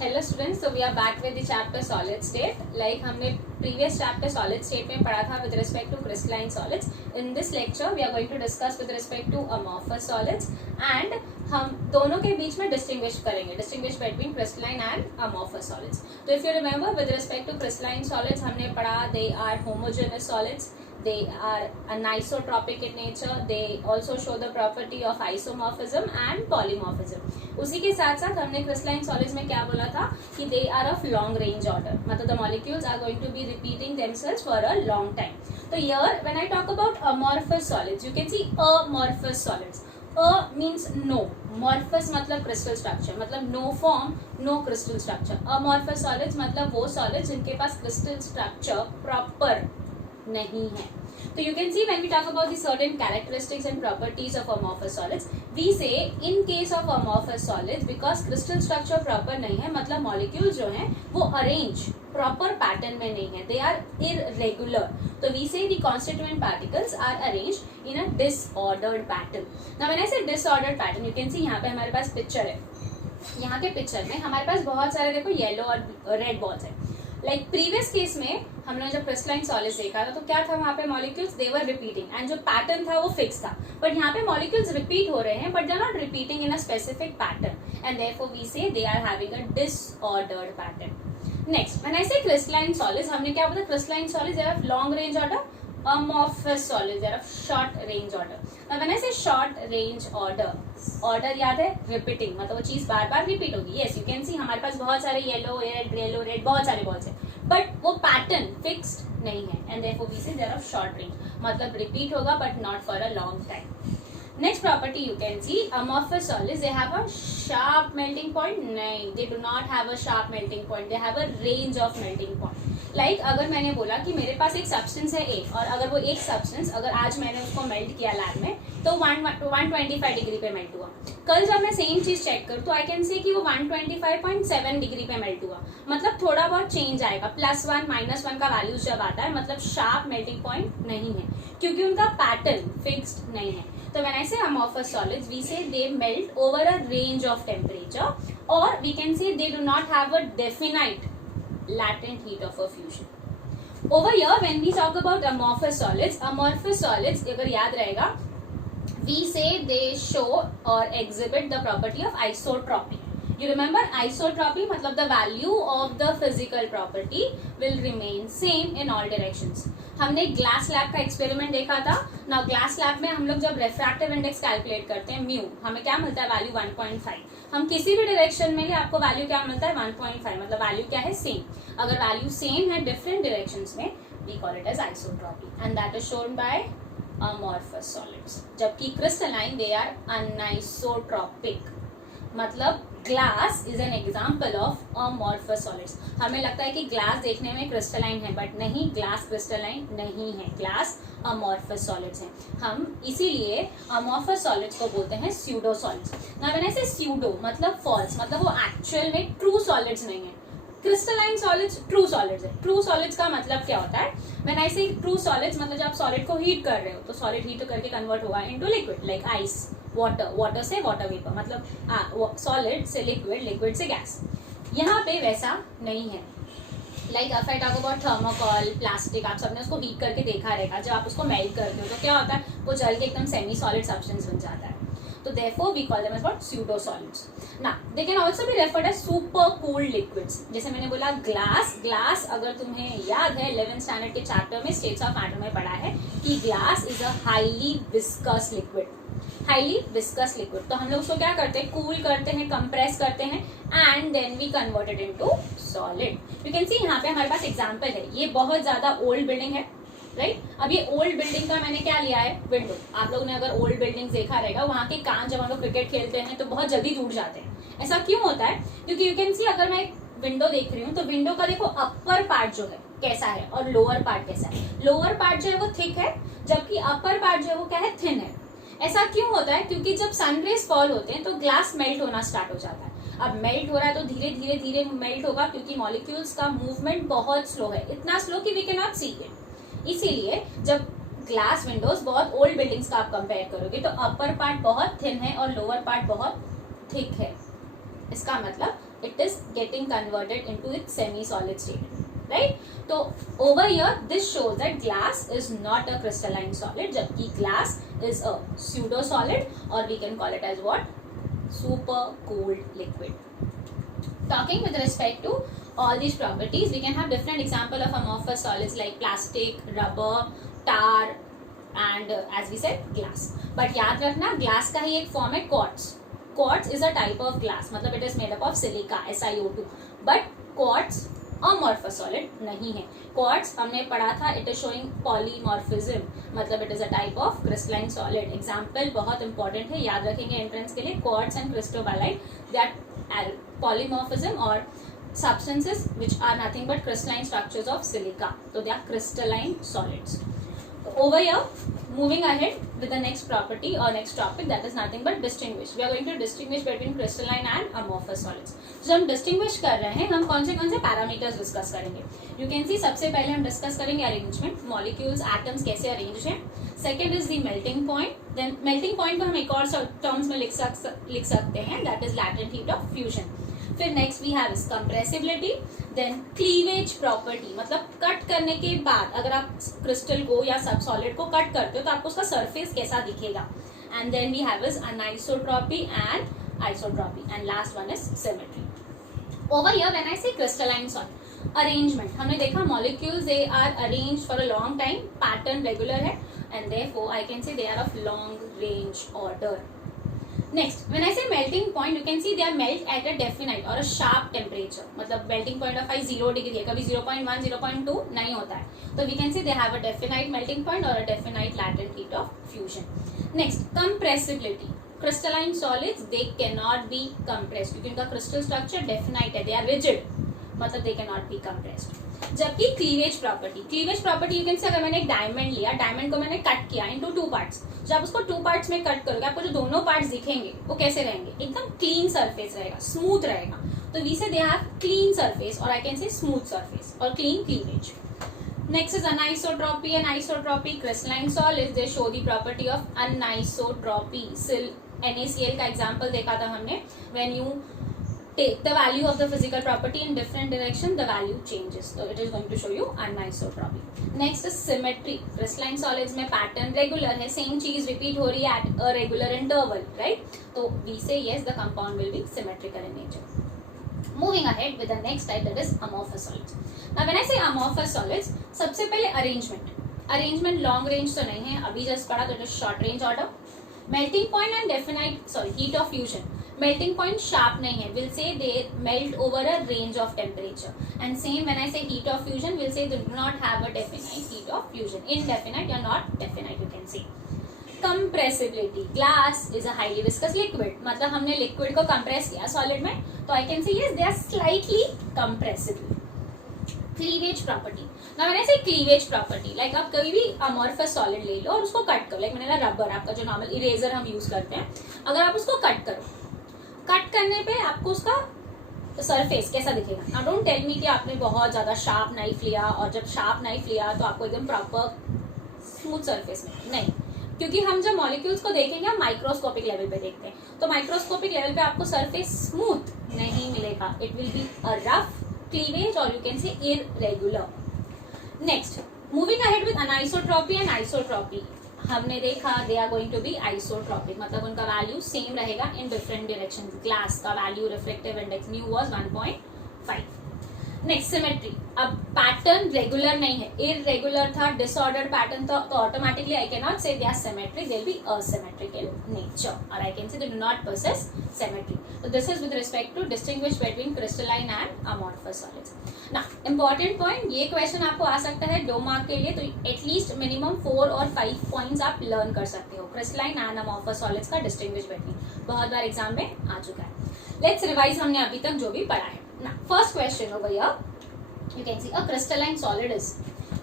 Hello students, so we are back with the chapter solid state. Like हमने previous chapter solid state में पढ़ा था with respect to crystalline solids. In this lecture we are going to discuss with respect to amorphous solids and हम दोनों के बीच में distinguish between crystalline and amorphous solids. तो if you remember with respect to crystalline solids हमने पढ़ा they are homogeneous solids. They are anisotropic in nature. They also show the property of isomorphism and polymorphism. उसी के साथ साथ हमने crystalline solids में क्या बोला था कि they are of long range order. मतलब the molecules are going to be repeating themselves for a long time. तो here when I talk about amorphous solids, you can see amorphous solids. A means no. Morphous मतलब crystal structure, मतलब no form, no crystal structure. Amorphous solids मतलब वो solids जिनके पास crystal structure proper नहीं है. तो you can see when we talk about the certain characteristics and properties of amorphous solids, we say in case of amorphous solids because crystal structure proper नहीं है, मतलब molecules जो हैं वो arrange proper pattern में नहीं है, they are irregular. तो we say the constituent particles are arranged in a disordered pattern. Now when I say disordered pattern, you can see यहाँ पे हमारे पास picture है. यहाँ के पिक्चर में हमारे पास बहुत सारे देखो येलो और रेड बॉल्स है. लाइक प्रीवियस केस में हमने जब क्रिस्टलाइन सॉलिड्स देखा था तो क्या था वहाँ पे molecules they were repeating and जो पैटर्न था वो फिक्स था. बट यहाँ पे मॉलिक्यूल्स रिपीट हो रहे हैं but they are not repeating in a specific pattern and therefore we say they are having a disordered pattern. Next when I say crystalline solids, हमने क्या बोला crystalline solids they are long range order, amorphous solids they are of short range order. Now when I say short range order याद है repeating, मतलब वो चीज बार बार repeat होगी. Yes, you can see हमारे पास बहुत सारे येलो रेड बहुत सारे बॉल्स हैं बट वो पैटर्न फिक्स्ड नहीं है and therefore we say they are of short range, मतलब रिपीट होगा but not for a long time. Next property you can see amorphous solids they have a sharp melting point. नहीं, they do not have a sharp melting point, they have a range of melting point. Like अगर मैंने बोला कि मेरे पास एक substance है A और अगर वो एक सब्सटेंस अगर आज मैंने उसको मेल्ट किया लैब में तो 125 डिग्री पे मेल्ट हुआ. कल जब मैं सेम चीज चेक करूँ तो आई कैन से कि वो 125.7 डिग्री पे मेल्ट हुआ. मतलब थोड़ा बहुत चेंज आएगा, +1 -1 का वैल्यूज जब आता है मतलब शार्प मेल्टिंग पॉइंट नहीं है क्योंकि उनका पैटर्न फिक्स्ड नहीं है. So when I say amorphous solids, we say they melt over a range of temperature, or we can say they do not have a definite latent heat of a fusion. Over here, when we talk about amorphous solids अगर याद रहेगा, we say they show or exhibit the property of isotropy. You remember isotropy मतलब the value of the physical property will remain same in all directions. हमने glass lab का experiment देखा था ना. Glass lab में हम लोग जब रेफ्रैक्टिव इंडेक्स कैलकुलेट करते हैं म्यू, हमें क्या मिलता है वैल्यू 1.5. हम किसी भी डायरेक्शन में ले आपको वैल्यू क्या मिलता है 1.5, मतलब वैल्यू क्या है सेम. अगर वैल्यू सेम है डिफरेंट डायरेक्शंस में we call it as isotropy and that is shown by amorphous solids. जबकि क्रिस्टलाइन दे आर अनिसोट्रॉपिक, मतलब glass is an example of amorphous solids. हमें लगता है कि ग्लास देखने में क्रिस्टलाइन है बट नहीं, ग्लास क्रिस्टलाइन नहीं है, ग्लास amorphous solids हैं. हम इसीलिए amorphous solids को बोलते हैं pseudo solids. Now when I say pseudo मतलब false, मतलब वो एक्चुअल में ट्रू solids नहीं है. क्रिस्टलाइन सॉलिड्स ट्रू सॉलिड्स है. ट्रू सॉलिड्स का मतलब क्या होता है? व्हेन आई से ट्रू सॉलिड्स मतलब जब आप सॉलिड को हीट कर रहे हो तो सॉलिड हीट करके कन्वर्ट होगा into liquid, like ice, water से वाटर वेपर, मतलब सॉलिड से लिक्विड, लिक्विड से गैस. यहाँ पे वैसा नहीं है. Like if I talk about thermocol, plastic, आप सबने उसको हीट करके देखा रहेगा. जब आप उसको मेल्ट करते हो तो क्या होता है, वो जल के एकदम सेमी सॉलिड सब्सटेंस बन जाता है. तो therefore we call them as what pseudo solids. Now they can also be referred as super cooled liquids. जैसे मैंने बोला ग्लास अगर तुम्हें याद है 11th स्टैंडर्ड के चैप्टर में स्टेट्स ऑफ मैटर में पढ़ा है कि glass is a highly viscous liquid. Highly viscous liquid तो हम लोग उसको क्या करते हैं, कूल करते हैं, कंप्रेस करते हैं and then we convert it into solid. You can see यहाँ पे हमारे पास एग्जांपल है. ये बहुत ज्यादा ओल्ड बिल्डिंग है राइट. अब ये ओल्ड बिल्डिंग का मैंने क्या लिया है, विंडो. आप लोगों ने अगर ओल्ड बिल्डिंग देखा रहेगा वहाँ के कांच जब हम लोग क्रिकेट खेलते हैं तो बहुत जल्दी टूट जाते हैं. ऐसा क्यों होता है? क्योंकि यू कैन सी अगर मैं विंडो देख रही हूँ तो विंडो का देखो अपर पार्ट जो है कैसा है और लोअर पार्ट कैसा है. लोअर पार्ट जो है वो थिक है जबकि अपर पार्ट जो है वो क्या है, थिन है. ऐसा क्यों होता है? क्योंकि जब सनरेज फॉल होते हैं तो ग्लास मेल्ट होना स्टार्ट हो जाता है. अब मेल्ट हो रहा है तो धीरे धीरे धीरे मेल्ट होगा क्योंकि मॉलिक्यूल्स का मूवमेंट बहुत स्लो है, इतना स्लो कि we can not see it. इसीलिए जब ग्लास विंडोज बहुत ओल्ड बिल्डिंग्स का आप कंपेयर करोगे तो अपर पार्ट बहुत थिन है और लोअर पार्ट बहुत थिक है. इसका मतलब it is getting converted into its semi-solid state, right? So over here this shows that glass is not a crystalline solid, जबकि glass is a pseudo solid, or we can call it as what? Super cooled liquid. Talking with respect to all these properties, we can have different example of amorphous solids like plastic, rubber, tar, and as we said glass. But याद रखना glass का ही एक form है quartz. Quartz is a type of glass, मतलब it is made up of silica, SiO2. But quartz amorphous solid नहीं है. Quartz हमने पढ़ा था, it is showing polymorphism, मतलब it is a type of crystalline solid. Example बहुत important है, याद रखेंगे entrance के लिए. Quartz and cristobalite, that polymorphism or substances which are nothing but crystalline structures of silica. So they are crystalline solids. Over here, moving ahead with the next property or next topic, that is nothing but distinguish. We are going to distinguish between crystalline and amorphous solids. जो हम distinguish कर रहे हैं, हम कौन से parameters discuss करेंगे? You can see सबसे पहले हम discuss करेंगे arrangement, molecules, atoms कैसे arrange हैं. Second is the melting point. Then melting point को हम एक और terms में लिख सकते हैं, that is latent heat of fusion. फिर next we have compressibility, then cleavage property, मतलब कट करने के बाद अगर आप क्रिस्टल को या सब सॉलिड को कट करते हो तो आपको उसका सरफेस कैसा दिखेगा. And then we have is anisotropy and isotropy, and last one is symmetry. Over here when I say crystalline solid arrangement, हमने देखा molecules they are arranged for a long time, pattern regular है, and therefore I can say they are of long range order. Next, when I say melting point, you can see they are melt at a definite or a sharp temperature. मतलब melting point of 0 degree है, कभी 0.1, 0.2 नहीं होता है. तो we can see they have a definite melting point or a definite latent heat of fusion. Next, compressibility. Crystalline solids they cannot be compressed क्योंकि उनका crystal structure definite है, they are rigid, मतलब they cannot be compressed. जबकि cleavage property you can से, अगर मैंने एक diamond लिया, डायमंड को मैंने कट किया इनटू 2 पार्ट्स, जब आप उसको 2 पार्ट्स में कट करोगे आपको जो दोनों पार्ट्स दिखेंगे वो कैसे रहेंगे? एकदम क्लीन सरफेस रहेगा, स्मूथ रहेगा. तो we say they have clean surface और I can say smooth surface और clean cleavage. Next is anisotropy and isotropy. Crystalline solids they show the property of anisotropy. NaCl का एग्जांपल देखा था हमने. When you take the value of the physical property in different direction, the value changes. So it is going to show you anisotropy. Next is symmetry. Crystalline solids में pattern regular है, same चीज repeat हो रही है at a regular interval, right? So we say yes, the compound will be symmetrical in nature. Moving ahead with the next type, that is amorphous solids. Now when I say amorphous solids, सबसे पहले arrangement long range तो नहीं है, अभी just पढ़ा तो it is short range order. Melting point and definite heat of fusion. Melting point sharp नहीं है, we'll say they melt over a range of temperature. And same when I say heat of fusion, we'll say they do not have a definite heat of fusion. Indefinite or not definite, you can say. Compressibility. Glass is a highly viscous liquid. मतलब हमने liquid को compress किया solid में, तो I can say yes, they are slightly compressible. Cleavage property. Now when I say cleavage property, like आप कभी भी amorphous solid ले लो और उसको कट करो, like मैंने ना रबर, आपका जो नॉर्मल इरेजर हम यूज करते हैं, अगर आप उसको कट करो, कट करने पे आपको उसका सरफेस कैसा दिखेगा? नाउ डोंट टेल मी कि आपने बहुत ज्यादा शार्प नाइफ लिया और जब शार्प नाइफ लिया तो आपको एकदम प्रॉपर स्मूथ सरफेस में नहीं, क्योंकि हम जब मॉलिक्यूल्स को देखेंगे हम माइक्रोस्कोपिक लेवल पे देखते हैं, तो माइक्रोस्कोपिक लेवल पे आपको सरफेस स्मूथ नहीं मिलेगा. It will be a rough cleavage और you can say irregular. Next, moving ahead with anisotropy and isotropy, हमने देखा they are going to be isotropic, मतलब उनका वैल्यू सेम रहेगा इन डिफरेंट डायरेक्शन. ग्लास का value reflective index mu was 1.5. Next, symmetry. अब pattern regular नहीं है, irregular था, डिसऑर्डर्ड पैटर्न था, तो automatically I can not say they are symmetric, they will be asymmetric in nature, और I can say they do not possess symmetry. So this is with respect to distinguish between crystalline and amorphous solids. Now important point, ये question आपको आ सकता है 2 mark के लिए, तो at least minimum 4 और 5 points आप लर्न कर सकते हो. क्रिस्टलाइन एंड amorphous solids का डिस्टिंग्विश बिटवीन बहुत बार एग्जाम में आ चुका है. लेट्स रिवाइज हमने अभी तक जो भी पढ़ा है. Now first question over here, you can see a crystalline solid is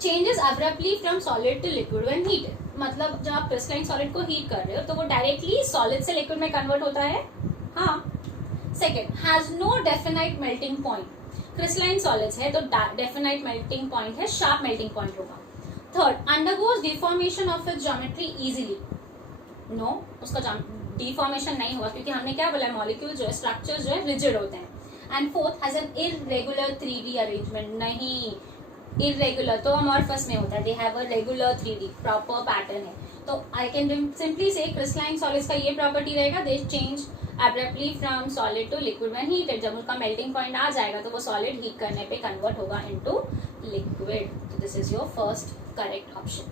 changes abruptly from solid to liquid when heated. मतलब जब आप क्रिस्टलाइन सॉलिड को हीट कर रहे हो तो वो डायरेक्टली सॉलिड से लिक्विड में कन्वर्ट होता है. हाँ. Second, has no definite melting point. Crystalline solids है तो डेफिनाइट मेल्टिंग पॉइंट है, शार्प मेल्टिंग पॉइंट होगा. Third, undergoes deformation of its geometry easily. No, उसका डिफॉर्मेशन नहीं हुआ क्योंकि हमने क्या बोला, मॉलिक्यूल जो है, स्ट्रक्चर जो है रिजिड होते हैं. And fourth has an irregular 3D arrangement. नहीं, इरेगुलर तो अमॉर्फस में होता है. They have a regular 3D proper pattern है. तो आई कैन सिंपली से क्रिस्टलाइन सॉलिड्स का ये प्रॉपर्टी रहेगा, दे change abruptly from solid to liquid when heated. जब उसका melting point आ जाएगा तो वो solid heat करने पे convert होगा into liquid. So this is your first correct option.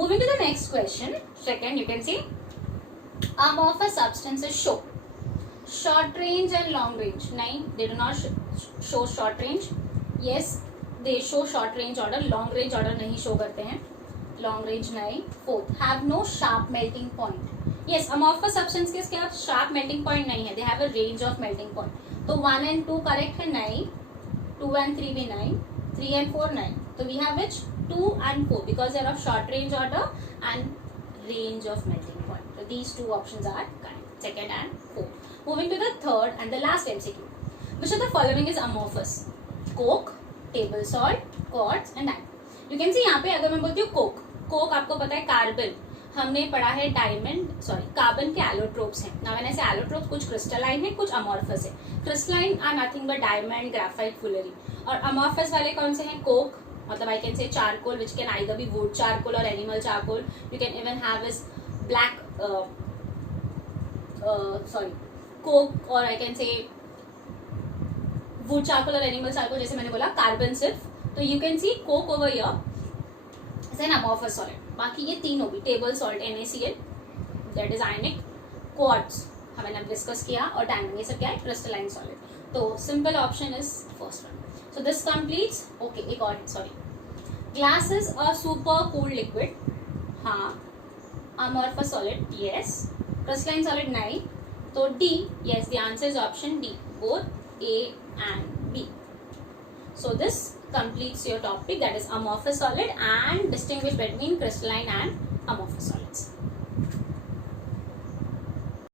Moving to the next question. Second, you can see amorphous substances show short range and long range. नहीं, they do not show short range. Yes, they show short range order. Long range order नहीं show करते हैं. Long range नहीं. Fourth, have no sharp melting point. Yes, amorphous substance के क्या sharp melting point नहीं है. They have a range of melting point. तो 1 and 2 correct है. नहीं. 2 and 3 भी नहीं. 3 and 4 नहीं. तो we have which 2 and 4 because they are of short range order and range of melting point. So these two options are correct. Second and fourth. Moving to the third and the last MCQ. Which of the following is amorphous? Coke, table salt, quartz and diamond. You can see यहाँ पे अगर मैं बोलती हूँ coke. Coke आपको पता है carbon. हमने पढ़ा है कार्बन के एलोट्रोप्स हैं. नाउ व्हेन आई से एलोट्रोप्स, कुछ क्रिस्टलाइन है, कुछ अमॉर्फस है. Crystalline are nothing but diamond, graphite, fullerene. और अमॉर्फस वाले कौन से हैं? कोक, मतलब I can say charcoal which can either be wood charcoal और animal charcoal. You can even have is black coke, और I can say wood charcoal और animal charcoal. जैसे मैंने बोला कार्बन सिर्फ. तो you can see coke over here is an amorphous solid. बाकी ये तीन होगी, table salt NaCl that is ionic, quartz हमने डिस्कस किया, और डायमंड, ये सब क्या है? Crystalline solid. तो simple option is first one. So this completes. Okay, एक और sorry, glass is a super cooled liquid. हाँ. Amorphous solid yes. Crystalline solid नहीं. तो D, yes, the answer is option D, both A and B. So this completes your topic, that is amorphous solid, and distinguish between crystalline and amorphous solid.